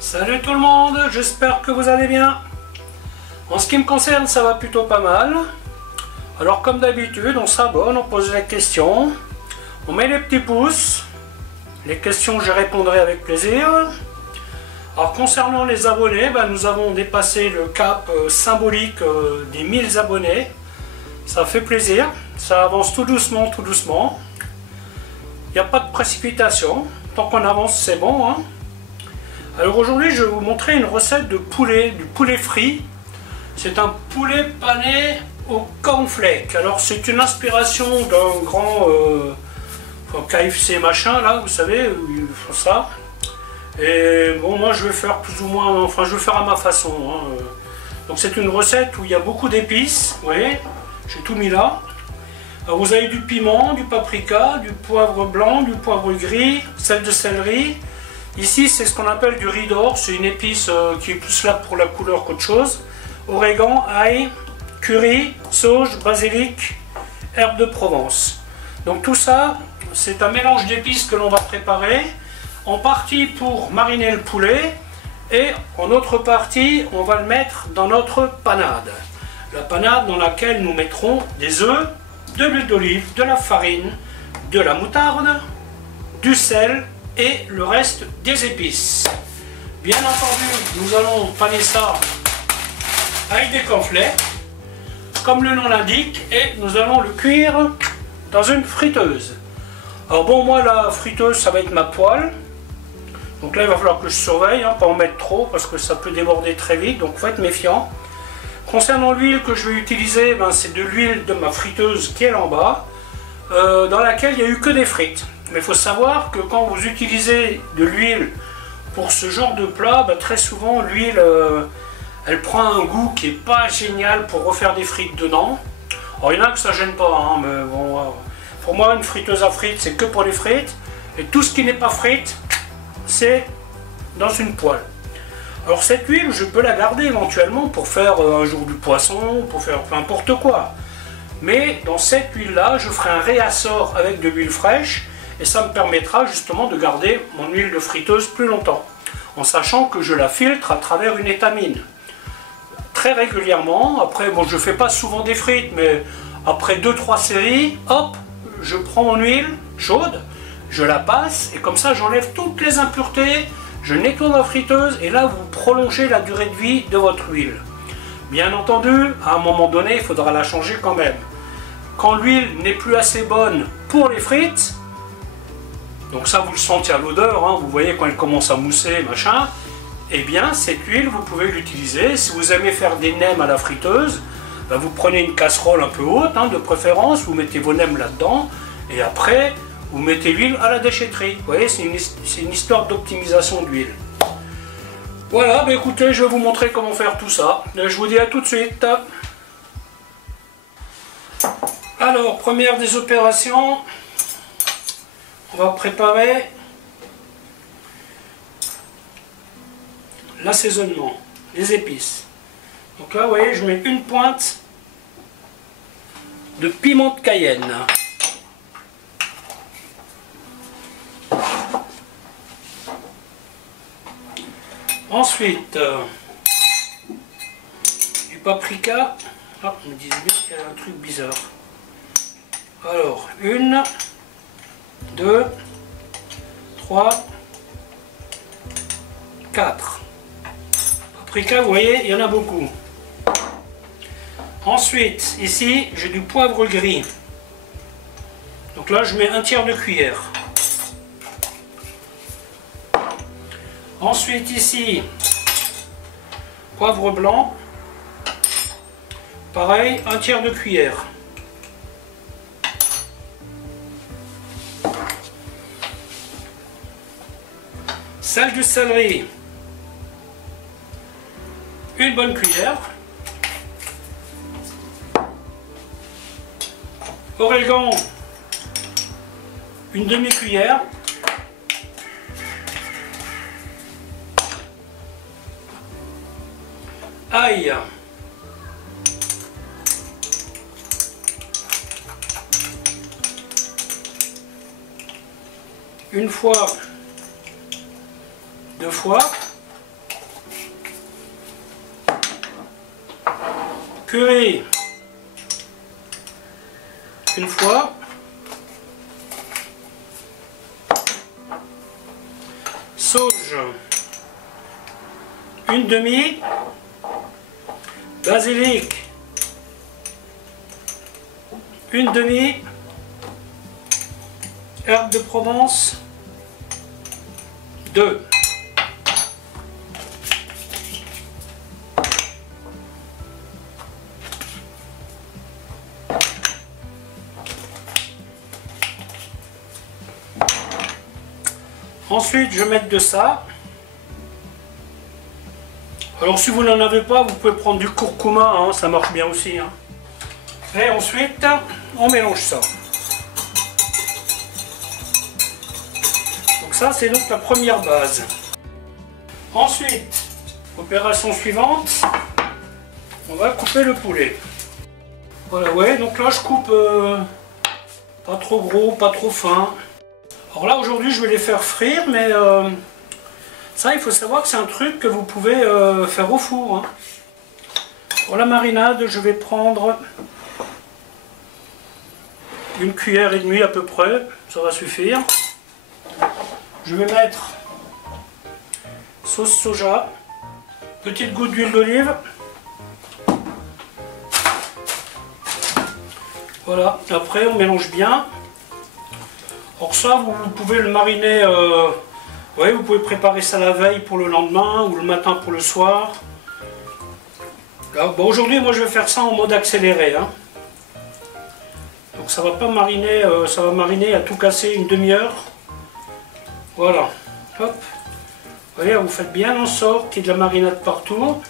Salut tout le monde, j'espère que vous allez bien. En ce qui me concerne, ça va plutôt pas mal. Alors comme d'habitude, on s'abonne, on pose les questions, on met les petits pouces. Les questions, je répondrai avec plaisir. Alors concernant les abonnés, nous avons dépassé le cap symbolique des 1000 abonnés. Ça fait plaisir, ça avance tout doucement, tout doucement. Il n'y a pas de précipitation, tant qu'on avance c'est bon, hein. Alors aujourd'hui je vais vous montrer une recette de poulet, du poulet frit. C'est un poulet pané au cornflake. Alors c'est une inspiration d'un grand KFC machin là, vous savez, où ils font ça. Et bon, moi je vais faire plus ou moins, enfin je vais faire à ma façon, hein. Donc c'est une recette où il y a beaucoup d'épices, vous voyez, j'ai tout mis là. Alors vous avez du piment, du paprika, du poivre blanc, du poivre gris, sel de céleri. Ici c'est ce qu'on appelle du riz d'or, c'est une épice qui est plus là pour la couleur qu'autre chose. Origan, ail, curry, sauge, basilic, herbes de Provence. Donc tout ça, c'est un mélange d'épices que l'on va préparer, en partie pour mariner le poulet, et en autre partie, on va le mettre dans notre panade. La panade dans laquelle nous mettrons des œufs, de l'huile d'olive, de la farine, de la moutarde, du sel, et le reste des épices. Bien entendu, nous allons paner ça avec des cornflakes, comme le nom l'indique, et nous allons le cuire dans une friteuse. Alors bon, moi la friteuse, ça va être ma poêle. Donc là, il va falloir que je surveille, hein, pas en mettre trop, parce que ça peut déborder très vite, donc faut être méfiant. Concernant l'huile que je vais utiliser, c'est de l'huile de ma friteuse qui est là en bas, dans laquelle il n'y a eu que des frites. Mais il faut savoir que quand vous utilisez de l'huile pour ce genre de plat, très souvent l'huile elle prend un goût qui n'est pas génial pour refaire des frites dedans. Alors il y en a que ça gêne pas, hein, mais bon, pour moi une friteuse à frites c'est que pour les frites, et tout ce qui n'est pas frites c'est dans une poêle. Alors cette huile je peux la garder éventuellement pour faire un jour du poisson, pour faire peu importe quoi. Mais dans cette huile là je ferai un réassort avec de l'huile fraîche. Et ça me permettra justement de garder mon huile de friteuse plus longtemps, en sachant que je la filtre à travers une étamine. Très régulièrement, après, bon, je ne fais pas souvent des frites, mais après 2-3 séries, hop, je prends mon huile chaude, je la passe, et comme ça j'enlève toutes les impuretés, je nettoie ma friteuse, et là vous prolongez la durée de vie de votre huile. Bien entendu, à un moment donné, il faudra la changer quand même. Quand l'huile n'est plus assez bonne pour les frites, donc ça vous le sentez à l'odeur, hein, vous voyez quand elle commence à mousser, machin, et bien cette huile vous pouvez l'utiliser. Si vous aimez faire des nems à la friteuse, vous prenez une casserole un peu haute, hein, de préférence, vous mettez vos nems là-dedans, et après vous mettez l'huile à la déchetterie. Vous voyez, c'est une histoire d'optimisation d'huile. Voilà, écoutez, je vais vous montrer comment faire tout ça. Je vous dis à tout de suite. Alors, première des opérations, on va préparer l'assaisonnement, les épices. Donc là, vous voyez, je mets une pointe de piment de Cayenne. Ensuite, du paprika. Ah, on me disait bien qu'il y avait un truc bizarre. Alors, 1, 2, 3, 4. Paprika, vous voyez, il y en a beaucoup. Ensuite, ici, j'ai du poivre gris. Donc là, je mets un tiers de cuillère. Ensuite, ici, poivre blanc. Pareil, un tiers de cuillère. Sel de céleri, une bonne cuillère. Origan, une demi-cuillère. Ail, une fois, deux fois, curry une fois, sauge une demi, basilic une demi, herbe de Provence 2. Ensuite, je vais mettre de ça. Alors, si vous n'en avez pas, vous pouvez prendre du curcuma, hein, ça marche bien aussi. Hein. Et ensuite, on mélange ça. Donc ça, c'est donc la première base. Ensuite, opération suivante, on va couper le poulet. Voilà, ouais, donc là, je coupe pas trop gros, pas trop fin. Alors là, aujourd'hui, je vais les faire frire, mais ça, il faut savoir que c'est un truc que vous pouvez faire au four. Hein. Pour la marinade, je vais prendre une cuillère et demie à peu près, ça va suffire. Je vais mettre sauce soja, petite goutte d'huile d'olive. Voilà, après on mélange bien. Alors ça, vous pouvez le mariner, ouais, vous pouvez préparer ça la veille pour le lendemain ou le matin pour le soir. Bon, aujourd'hui, moi je vais faire ça en mode accéléré. Hein. Donc ça va pas mariner, ça va mariner à tout casser une demi-heure. Voilà, hop. Vous voyez, vous faites bien en sorte qu'il y ait de la marinade partout.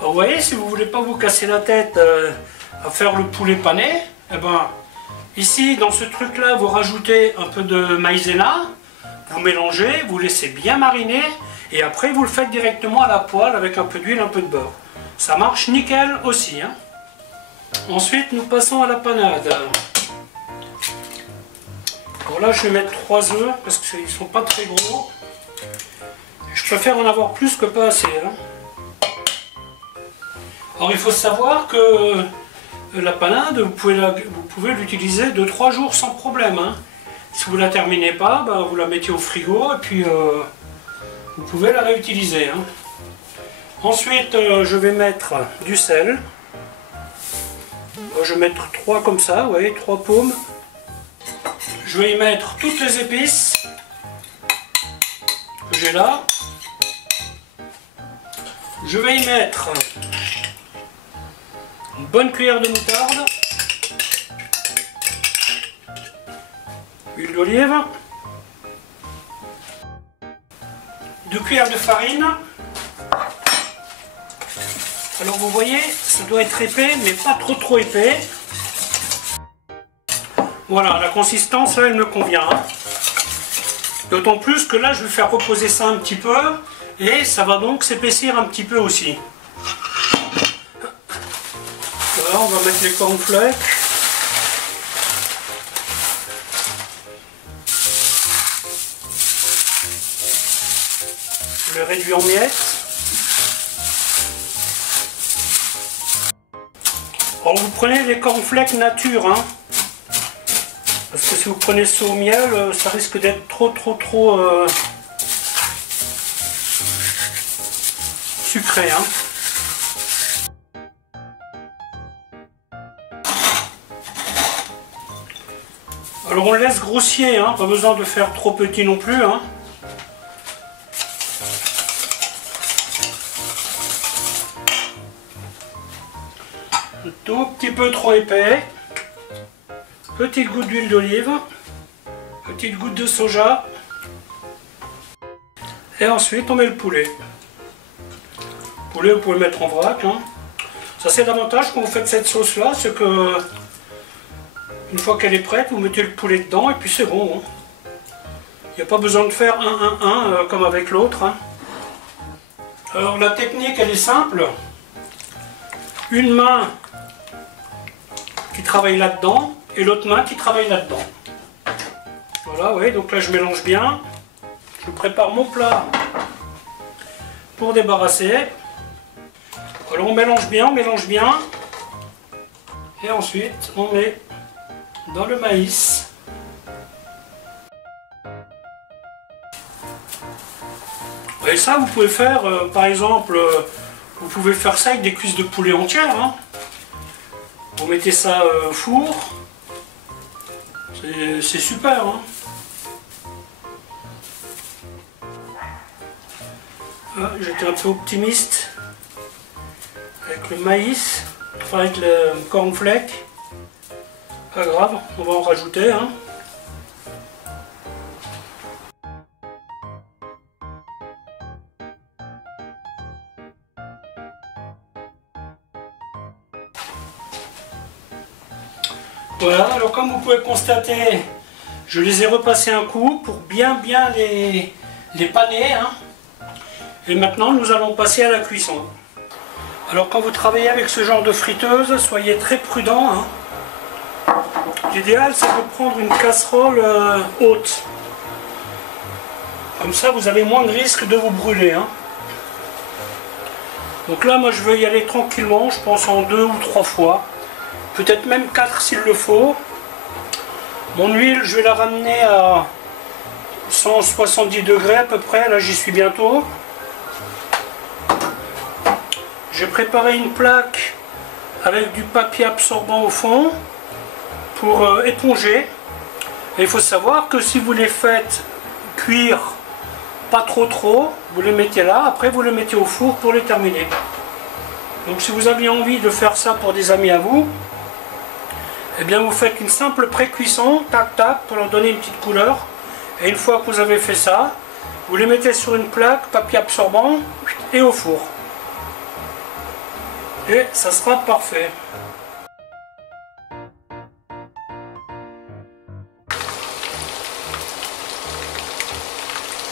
Alors, vous voyez, si vous voulez pas vous casser la tête à faire le poulet pané, eh ben, ici, dans ce truc-là, vous rajoutez un peu de maïzena, vous mélangez, vous laissez bien mariner, et après, vous le faites directement à la poêle avec un peu d'huile, un peu de beurre. Ça marche nickel aussi. Hein. Ensuite, nous passons à la panade. Alors là, je vais mettre 3 œufs, parce qu'ils ne sont pas très gros. Je préfère en avoir plus que pas assez. Hein. Alors, il faut savoir que la panade, vous pouvez l'utiliser 2-3 jours sans problème. Hein. Si vous ne la terminez pas, ben, vous la mettez au frigo et puis vous pouvez la réutiliser. Hein. Ensuite, je vais mettre du sel. Je vais mettre 3 comme ça, vous voyez, 3 paumes. Je vais y mettre toutes les épices que j'ai là. Je vais y mettre une bonne cuillère de moutarde, huile d'olive, 2 cuillères de farine. Alors vous voyez, ça doit être épais, mais pas trop épais. Voilà, la consistance là, elle me convient. Hein. D'autant plus que là, je vais faire reposer ça un petit peu, et ça va donc s'épaissir un petit peu aussi. Voilà, on va mettre les cornflakes. Je le réduis en miettes. Alors vous prenez les cornflakes nature, hein, parce que si vous prenez ça au miel, ça risque d'être trop sucré. Hein. Alors on le laisse grossier, hein, pas besoin de faire trop petit non plus. Hein. Un tout petit peu trop épais. Petite goutte d'huile d'olive. Petite goutte de soja. Et ensuite on met le poulet. Le poulet vous pouvez le mettre en vrac. Hein. Ça c'est l'avantage quand vous faites cette sauce là, c'est que une fois qu'elle est prête, vous mettez le poulet dedans et puis c'est bon. Hein. Il n'y a pas besoin de faire 1-1-1 comme avec l'autre. Hein. Alors la technique elle est simple. Une main qui travaille là-dedans et l'autre main qui travaille là-dedans. Voilà, oui, donc là je mélange bien. Je prépare mon plat pour débarrasser. Alors on mélange bien, et ensuite on met dans le maïs. Et ça vous pouvez faire, par exemple, vous pouvez faire ça avec des cuisses de poulet entières. Hein. Vous mettez ça au four, c'est super. Hein. Ah, j'étais un peu optimiste avec le maïs, enfin avec le cornflake. Pas grave, on va en rajouter. Hein. Voilà, alors comme vous pouvez constater, je les ai repassés un coup pour bien les paner. Hein. Et maintenant nous allons passer à la cuisson. Alors quand vous travaillez avec ce genre de friteuse, soyez très prudent. Hein. L'idéal c'est de prendre une casserole haute. Comme ça vous avez moins de risque de vous brûler. Hein. Donc là moi je vais y aller tranquillement, je pense en 2 ou 3 fois. Peut-être même 4 s'il le faut. Mon huile, je vais la ramener à 170 degrés à peu près. Là, j'y suis bientôt. J'ai préparé une plaque avec du papier absorbant au fond pour éponger. Et il faut savoir que si vous les faites cuire pas trop, vous les mettez là. Après, vous les mettez au four pour les terminer. Donc, si vous aviez envie de faire ça pour des amis à vous, eh bien vous faites une simple pré-cuisson, tac tac, pour leur donner une petite couleur. Et une fois que vous avez fait ça, vous les mettez sur une plaque, papier absorbant, et au four. Et ça sera parfait.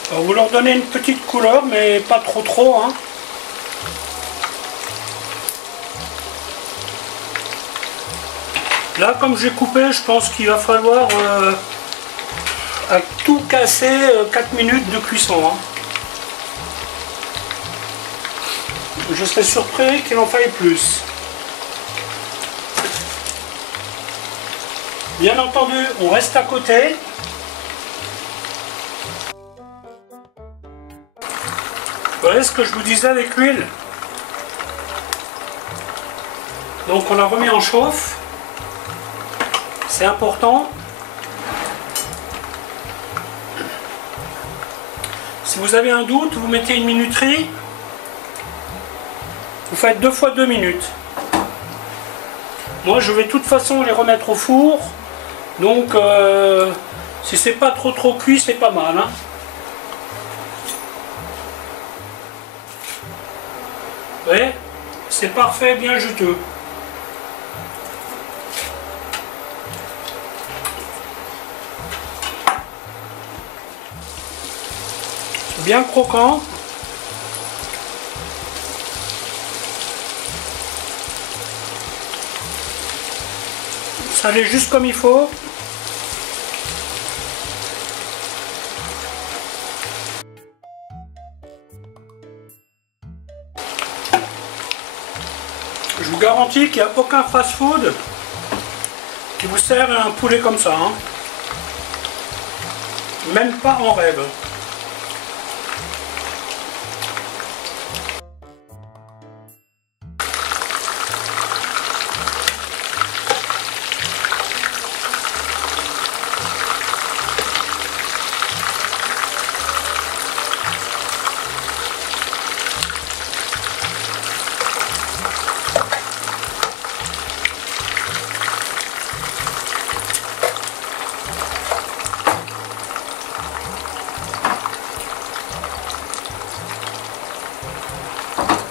Alors vous leur donnez une petite couleur, mais pas trop, hein. Là, comme j'ai coupé, je pense qu'il va falloir à tout casser 4 minutes de cuisson. Hein. Je serais surpris qu'il en faille plus. Bien entendu, on reste à côté. Vous voyez ce que je vous disais avec l'huile. Donc on la remet en chauffe. C'est important. Si vous avez un doute, vous mettez une minuterie. Vous faites 2 fois 2 minutes. Moi, je vais de toute façon les remettre au four. Donc, si c'est pas trop cuit, c'est pas mal. Hein. Vous voyez, c'est parfait, bien juteux. Bien croquant. Ça allait juste comme il faut. Je vous garantis qu'il n'y a aucun fast-food qui vous sert un poulet comme ça. Hein. Même pas en rêve.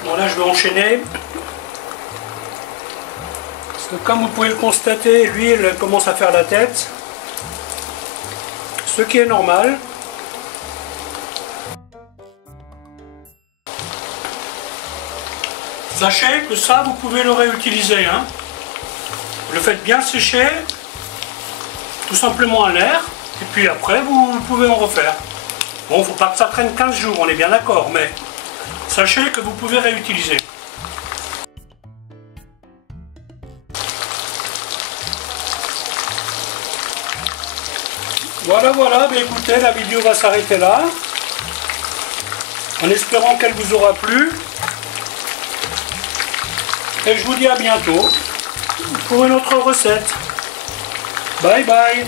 Bon là je vais enchaîner. Parce que comme vous pouvez le constater, l'huile commence à faire la tête. Ce qui est normal. Sachez que ça vous pouvez le réutiliser. Hein. Vous le faites bien sécher, tout simplement à l'air. Et puis après, vous pouvez en refaire. Bon, faut pas que ça traîne 15 jours, on est bien d'accord, mais sachez que vous pouvez réutiliser. Voilà, mais écoutez, la vidéo va s'arrêter là. En espérant qu'elle vous aura plu. Et je vous dis à bientôt pour une autre recette. Bye bye.